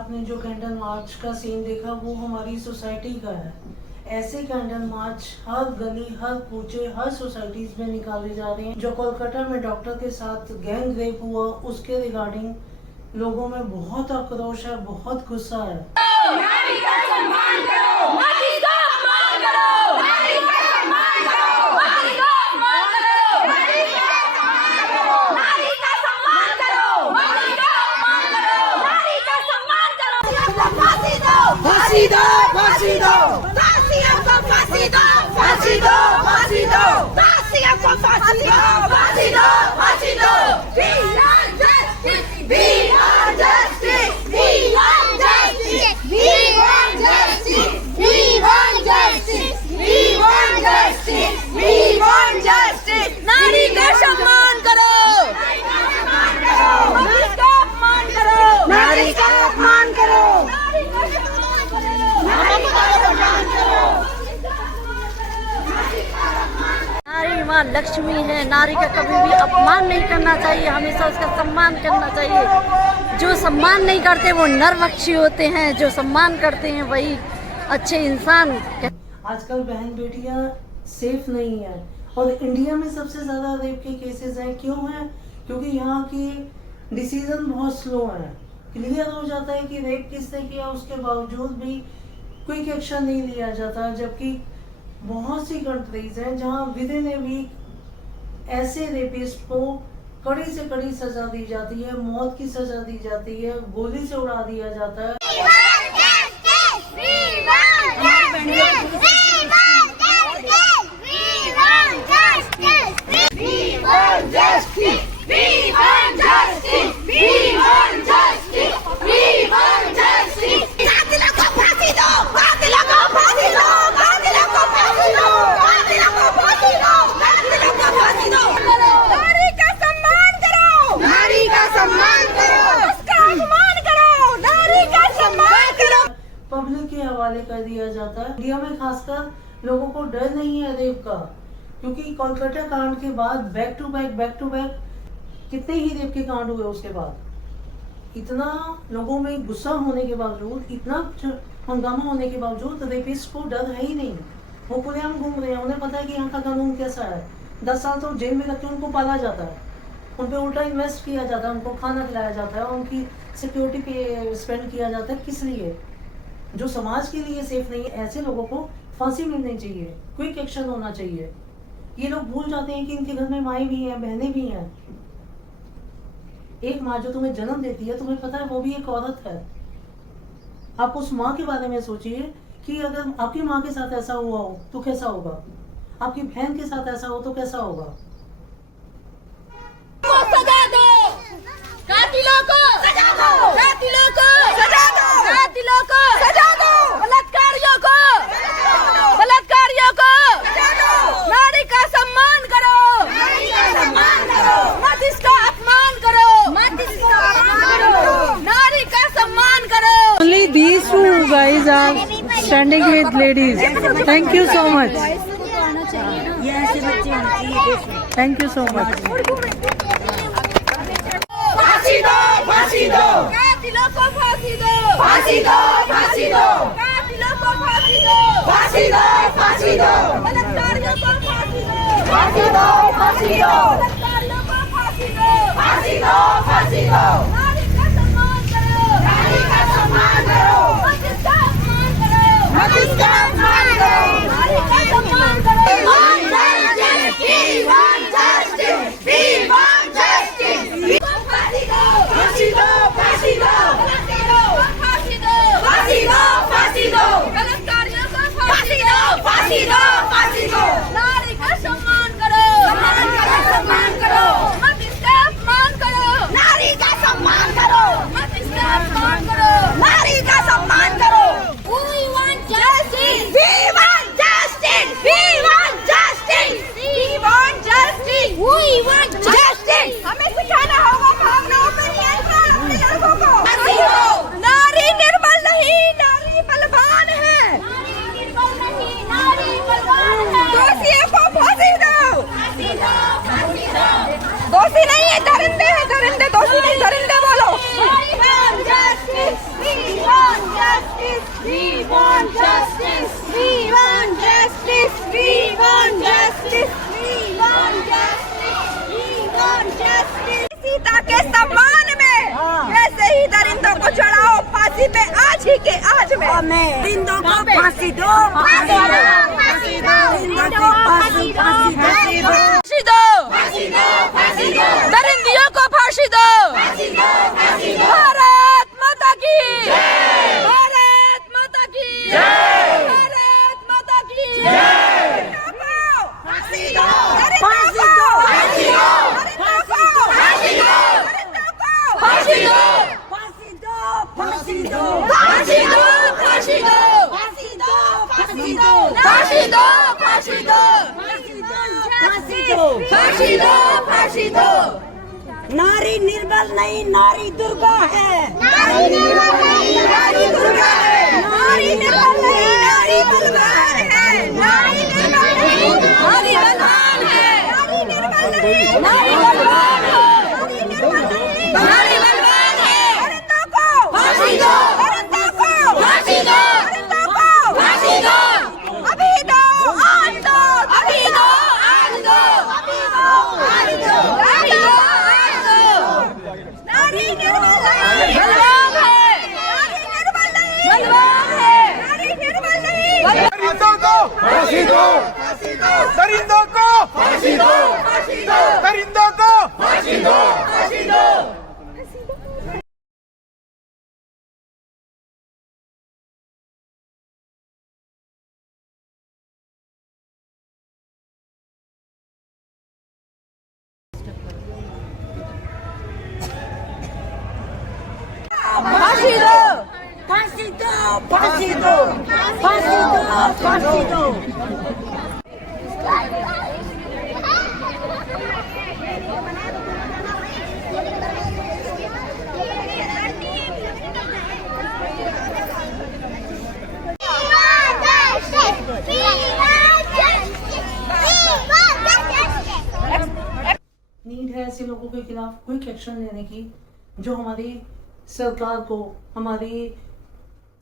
आपने जो candle march का सीन देखा वो हमारी सोसाइटी का है। ऐसे कैंडल मार्च हर गली, हर कूचे, हर सोसाइटीज में निकाले जा रहे हैं। जो कोलकाता में डॉक्टर के साथ गैंग रेप हुआ उसके रिगार्डिंग लोगों में बहुत आक्रोश है, बहुत गुस्सा है। फांसी दो, फांसी दो, फांसियों को फांसी दो, फांसी दो, फांसी दो, फांसियों को फांसी दो, फांसी दो, फांसी दो। We want justice, we want justice, we want justice, we want justice, we want justice, we want justice, we want justice। नारी का सम्मान करो, नारी का अपमान करो, नारी का अपमान करो, नारी का सम्मान करो। नारी माँ लक्ष्मी है, नारी का कभी भी अपमान नहीं करना चाहिए, हमेशा उसका सम्मान करना चाहिए। जो सम्मान नहीं करते वो नरभक्षी होते हैं, जो सम्मान करते हैं वही अच्छे इंसान। आजकल बहन बेटियां सेफ नहीं है और इंडिया में सबसे ज्यादा रेप के केसेस हैं। क्यों है? क्योंकि यहाँ की डिसीजन बहुत स्लो है। क्लियर हो जाता है कि रेप किसने किया, उसके बावजूद भी क्विक एक्शन नहीं लिया जाता। जबकि बहुत सी कंट्रीज हैं जहां विद इन ए वीक ऐसे रेपिस्ट को कड़ी से कड़ी सजा दी जाती है, मौत की सजा दी जाती है, गोली से उड़ा दिया जाता है। पब्लिक के हवाले कर दिया जाता है। इंडिया में खासकर लोगों को डर नहीं है रेप का, क्योंकि कोलकाता कांड के बाद बैक टू बैक कितने ही रेप के कांड हुए। उसके बाद इतना लोगों में गुस्सा होने के बावजूद, इतना हंगामा होने के बावजूद रेपिस्ट को डर है ही नहीं। वो खुलेआम घूम रहे हैं, उन्हें पता है कि यहाँ का कानून कैसा है। 10 साल तो जेल में रख के उनको पाला जाता है, उन पे उल्टा इन्वेस्ट किया जाता है, उनको खाना खिलाया जाता है, उनकी सिक्योरिटी पे स्पेंड किया जाता है। किस लिए? जो समाज के लिए सेफ नहीं है। ऐसे लोगों को फांसी मिलनी चाहिए, क्विक एक्शन होना चाहिए। ये लोग भूल जाते हैं कि इनके घर में माएँ भी हैं, बहनें भी हैं। एक माँ जो तुम्हें जन्म देती है, तुम्हें पता है वो भी एक औरत है। आप उस माँ के बारे में सोचिए कि अगर आपकी माँ के साथ ऐसा हुआ हो तो कैसा होगा, आपकी बहन के साथ ऐसा हो तो कैसा होगा। सजा दो, कातिलों को सजा दो, कातिलों को सजा दो, कातिलों को सजा दो, बलात्कारियों को सजा दो। नारी का सम्मान करो, नारी का सम्मान करो, मत इसका अपमान करो, मत इसका अपमान करो, नारी का सम्मान करो। Only these two guys are standing with ladies. Thank you so much. Thank you so much. फांसी दो, फांसी दो, कातिलों को फांसी दो, फांसी दो, फांसी दो, कातिलों को फांसी दो, फांसी दो, फांसी दो, बलात्कारियों को फांसी दो, फांसी दो, फांसी दो, बलात्कारियों को फांसी दो, फांसी दो, फांसी दो। नारी का सम्मान करो, नारी का सम्मान करो, मत इसका अपमान करो, मत इसका अपमान करो, नारी का सम्मान करो। We want justice, we want justice, we want justice। फांसी दो, फांसी दो, फांसी दो, फांसी दो, फांसी दो, बलात्कारियों को फांसी दो, फांसी दो, फांसी दो। नारी का सम्मान करो, नारी का सम्मान करो, मत इसका अपमान करो, नारी का सम्मान We want justice. We want justice. We want justice. We want justice. We want justice. Sita के सम्मान में वैसे ही दरिंदों को चढ़ाओ फांसी पे आज ही के आज में। दरिंदों को फांसी दो, फांसी दो, फांसी दो, दरिंदों को फांसी दो, फांसी दो, फांसी दो, फांसी दो, फांसी दो, दरिंदियों को फांसी दो, फांसी दो, फांसी दो। भारत माता की जय, भारत माता की जय, भारत माता की जय। फांसी दो, फांसी दो, फांसी दो, फांसी दो, फांसी दो, फांसी दो, फांसी दो, फांसी दो, फांसी दो, फांसी दो, फांसी दो, फांसी दो, फांसी दो, फांसी दो, फांसी दो, फांसी दो। नारी निर्बल नहीं, नारी दुर्गा है। नारी निर्बल नहीं, नारी दुर्गा है। नारी निर्बल नहीं, नारी बलवान है। नारी निर्बल नहीं, नारी बलवान है। नारी निर्बल नहीं, नारी बलवान है। नारी बलवान है। औरतों को फांसी दो, औरतों को फांसी दो, औरतों को फांसी दो। अभी दो, आज दो, अभी दो, आज दो, अभी दो, आज दो, अभी दो, आज दो। नारी निर्बल नहीं, बलवान है। नारी निर्बल नहीं, बलवान है। नारी निर्बल नहीं, दरिंदों को फांसी दो, फांसी दो, दरिंदों को फांसी दो, फांसी दो, दरिंदों को फांसी दो, फांसी दो। फांसी दो, फांसी दो, फांसी दो, फांसी दो, फांसी दो। नीड है ऐसे लोगों के खिलाफ क्विक एक्शन लेने की, जो हमारी सरकार को, हमारी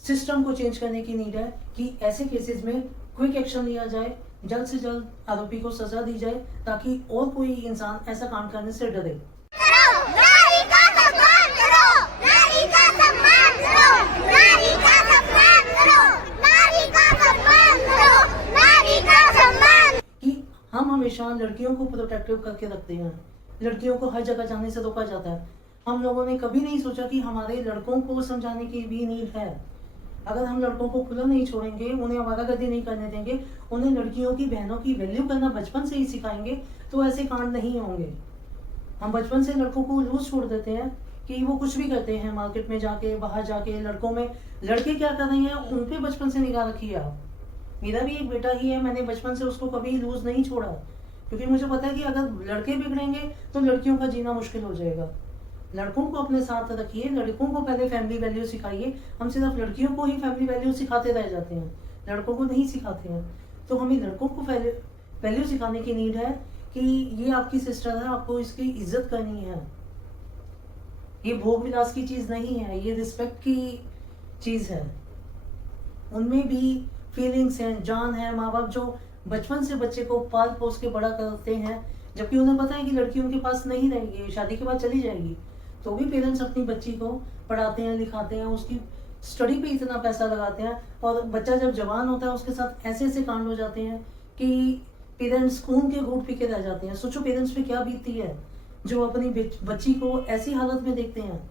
सिस्टम को चेंज करने की नीड है कि ऐसे केसेस में क्विक एक्शन लिया जाए, जल्द से जल्द आरोपी को सजा दी जाए, ताकि और कोई इंसान ऐसा काम करने से डरे। नारी का सम्मान करो, नारी का सम्मान करो, नारी का सम्मान करो, नारी का सम्मान करो, नारी का सम्मान। कि हम हमेशा लड़कियों को प्रोटेक्टिव करके रखते हैं, लड़कियों को हर जगह जाने से रोका जाता है। हम लोगों ने कभी नहीं सोचा कि हमारे लड़कों को समझाने की भी नीड है। अगर हम लड़कों को खुला नहीं छोड़ेंगे, उन्हें आवारागर्दी नहीं करने देंगे, उन्हें लड़कियों की, बहनों की वैल्यू करना बचपन से ही सिखाएंगे, तो ऐसे कांड नहीं होंगे। हम बचपन से लड़कों को लूज छोड़ देते हैं कि वो कुछ भी करते हैं, मार्केट में जाके, बाहर जाके, लड़कों में लड़के क्या कर रहे हैं उन पे बचपन से निगाह रखी है आप। मेरा भी एक बेटा ही है, मैंने बचपन से उसको कभी लूज नहीं छोड़ा, क्योंकि मुझे पता है कि अगर लड़के बिगड़ेंगे तो लड़कियों का जीना मुश्किल हो जाएगा। लड़कों को अपने साथ रखिए, लड़कों को पहले फैमिली वैल्यू सिखाइए। हम सिर्फ लड़कियों को ही फैमिली वैल्यू सिखाते रह जाते हैं, लड़कों को नहीं सिखाते हैं। तो हमें लड़कों को वैल्यू सिखाने की नीड है कि ये आपकी सिस्टर है, आपको इसकी इज्जत करनी है। ये भोग विलास की चीज नहीं है, ये रिस्पेक्ट की चीज है। उनमें भी फीलिंग्स हैं, जान है। माँ बाप जो बचपन से बच्चे को पाल पोस के बड़ा करते हैं, जबकि उन्हें पता है कि लड़की उनके पास नहीं रहेगी, शादी के बाद चली जाएगी, तो भी पेरेंट्स अपनी बच्ची को पढ़ाते हैं, लिखाते हैं, उसकी स्टडी पे इतना पैसा लगाते हैं, और बच्चा जब जवान होता है उसके साथ ऐसे ऐसे कांड हो जाते हैं कि पेरेंट्स खून के घूंट पी के रह जाते हैं। सोचो पेरेंट्स पे क्या बीतती है जो अपनी बच्ची को ऐसी हालत में देखते हैं।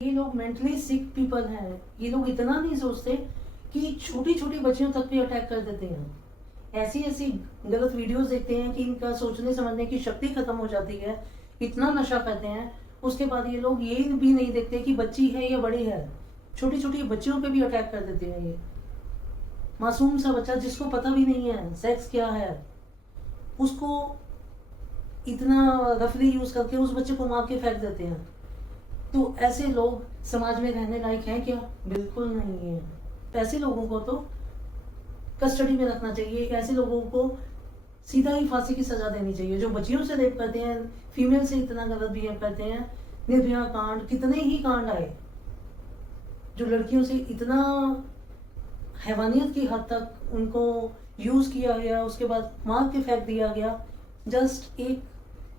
ये लोग मेंटली सिक पीपल हैं। ये लोग इतना नहीं सोचते कि छोटी छोटी बच्चियों तक भी अटैक कर देते हैं। ऐसी ऐसी गलत वीडियोस देखते हैं कि इनका सोचने समझने की शक्ति खत्म हो जाती है, इतना नशा करते हैं। उसके बाद ये लोग ये भी नहीं देखते कि बच्ची है या बड़ी है, छोटी छोटी बच्चियों पे भी अटैक कर देते हैं ये। मासूम सा बच्चा जिसको पता भी नहीं है सेक्स क्या है, उसको इतना रफली यूज करके उस बच्चे को मार के फेंक देते हैं। तो ऐसे लोग समाज में रहने लायक हैं क्या? बिल्कुल नहीं है। ऐसे लोगों को तो कस्टडी में रखना चाहिए, ऐसे लोगों को सीधा ही फांसी की सजा देनी चाहिए। जो बच्चियों से रेप करते हैं, फीमेल से इतना गलत बिहेव करते हैं, निर्भया कांड, कितने ही कांड आए जो लड़कियों से इतना हैवानियत की हद तक उनको यूज किया गया, उसके बाद मार के फेंक दिया गया, जस्ट एक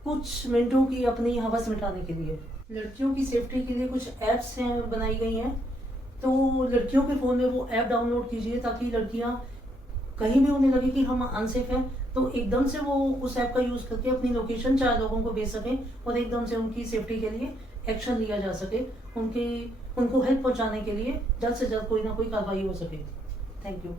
कुछ मिनटों की अपनी हवस मिटाने के लिए। लड़कियों की सेफ्टी के लिए कुछ ऐप्स हैं बनाई गई हैं, तो लड़कियों के फ़ोन में वो ऐप डाउनलोड कीजिए ताकि लड़कियां कहीं भी उन्हें लगे कि हम अनसेफ हैं तो एकदम से वो उस ऐप का यूज़ करके अपनी लोकेशन 4 लोगों को भेज सकें और एकदम से उनकी सेफ्टी के लिए एक्शन लिया जा सके, उनको हेल्प पहुंचाने के लिए जल्द से जल्द कोई ना कोई कार्रवाई हो सके। Thank you.